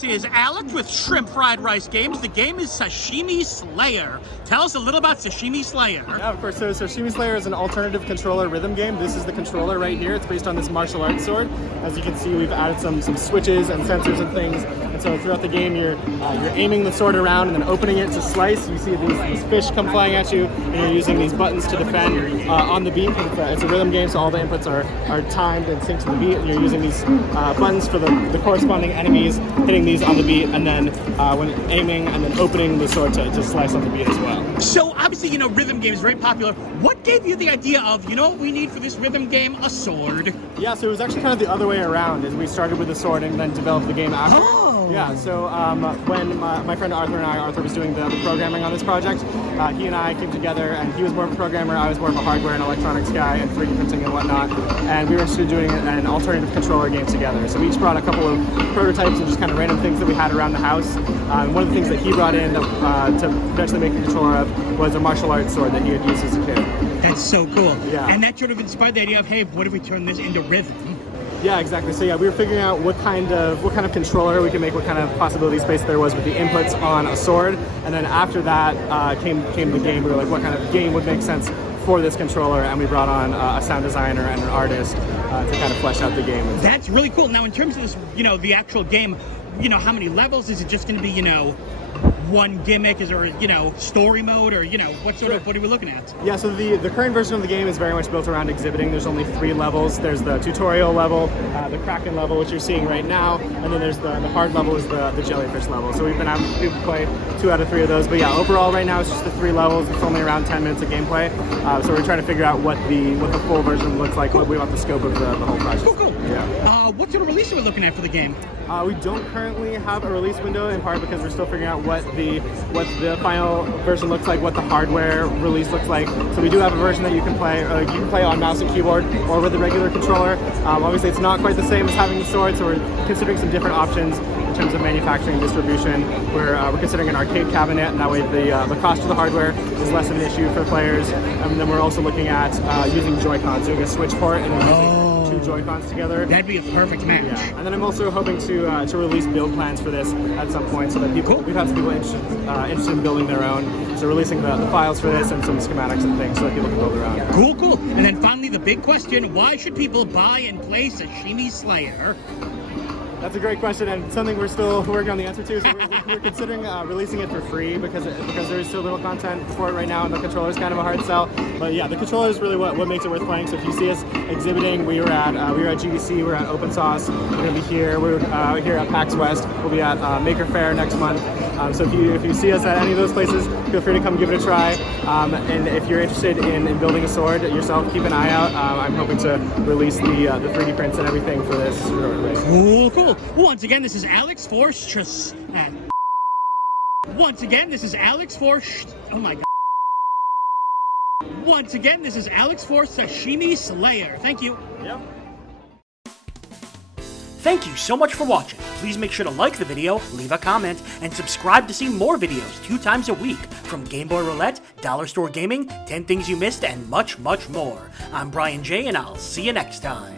this is Alex with Shrimp Fried Rice Games. The game is Sashimi Slayer. Tell us a little about Sashimi Slayer. Yeah, of course. So Sashimi Slayer is an alternative controller rhythm game. This is the controller right here. It's based on this martial arts sword. As you can see, we've added some switches and sensors and things. And so throughout the game, you're aiming the sword around and then opening it to slice. You see these fish come flying at you, and you're using these buttons to defend on the beat. It's a rhythm game, so all the inputs are timed and synced to the beat. And you're using these buttons for the corresponding enemies, hitting these on the beat, and then when aiming and then opening the sword to slice on the beat as well. So obviously, rhythm game is very popular. What gave you the idea of, what we need for this rhythm game? A sword. Yeah, so it was actually kind of the other way around. Is we started with a sword and then developed the game after. Oh. Yeah, so when my friend Arthur was doing the programming on this project, he and I came together, and he was more of a programmer, I was more of a hardware and electronics guy and 3D printing and whatnot, and we were interested in doing an alternative controller game together. So we each brought a couple of prototypes and just kind of random things that we had around the house. One of the things that he brought in to eventually make a controller of was a martial arts sword that he had used as a kid. That's so cool. Yeah. And that sort of inspired the idea of, hey, what if we turn this into rhythm? Yeah, exactly. So yeah, we were figuring out what kind of controller we could make, what kind of possibility space there was with the inputs on a sword, and then after that came the game. We were like, what kind of game would make sense for this controller, and we brought on a sound designer and an artist to kind of flesh out the game. That's really cool. Now, in terms of this, the actual game, how many levels? Is it just going to be, one gimmick? Is there, story mode, or, what are we looking at? Yeah, so the current version of the game is very much built around exhibiting. There's only 3 levels. There's the tutorial level, the Kraken level, which you're seeing right now, and then there's the hard level is the jellyfish level. So we've been able to play 2 out of 3 of those. But yeah, overall right now it's just the 3 levels. It's only around 10 minutes of gameplay. So we're trying to figure out what the full version looks like, what we want the scope of the whole project. Cool. Yeah. What sort of release are we looking at for the game? We don't currently have a release window, in part because we're still figuring out what the final version looks like, what the hardware release looks like. So we do have a version that you can play on mouse and keyboard or with a regular controller. Obviously it's not quite the same as having the sword, so we're considering some different options in terms of manufacturing and distribution. We're considering an arcade cabinet, and that way the cost of the hardware is less of an issue for players. And then we're also looking at using Joy-Cons, doing a switch port and using 2 Joy-Cons together. That'd be a perfect match. Yeah. And then I'm also hoping to release build plans for this at some point, so that we've had some people interested in building their own. So releasing the files for this and some schematics and things so that people can build their own. Cool. And then finally, the big question: why should people buy and play Sashimi Slayer? That's a great question, and something we're still working on the answer to. So we're considering releasing it for free because there is so little content for it right now, and the controller is kind of a hard sell. But yeah, the controller is really what makes it worth playing. So if you see us exhibiting, we were at GDC, we're at Open Sauce, we're going to be here. We're here at PAX West. We'll be at Maker Faire next month. So if you see us at any of those places, feel free to come give it a try. And if you're interested in building a sword yourself, keep an eye out. I'm hoping to release the 3D prints and everything for this shortly. Cool. Once again, this is Alex for oh my god. Once again, this is Alex for Sashimi Slayer. Thank you. Yep. Thank you so much for watching. Please make sure to like the video, leave a comment, and subscribe to see more videos 2 times a week from Game Boy Roulette, Dollar Store Gaming, 10 Things You Missed, and much, much more. I'm Brian J, and I'll see you next time.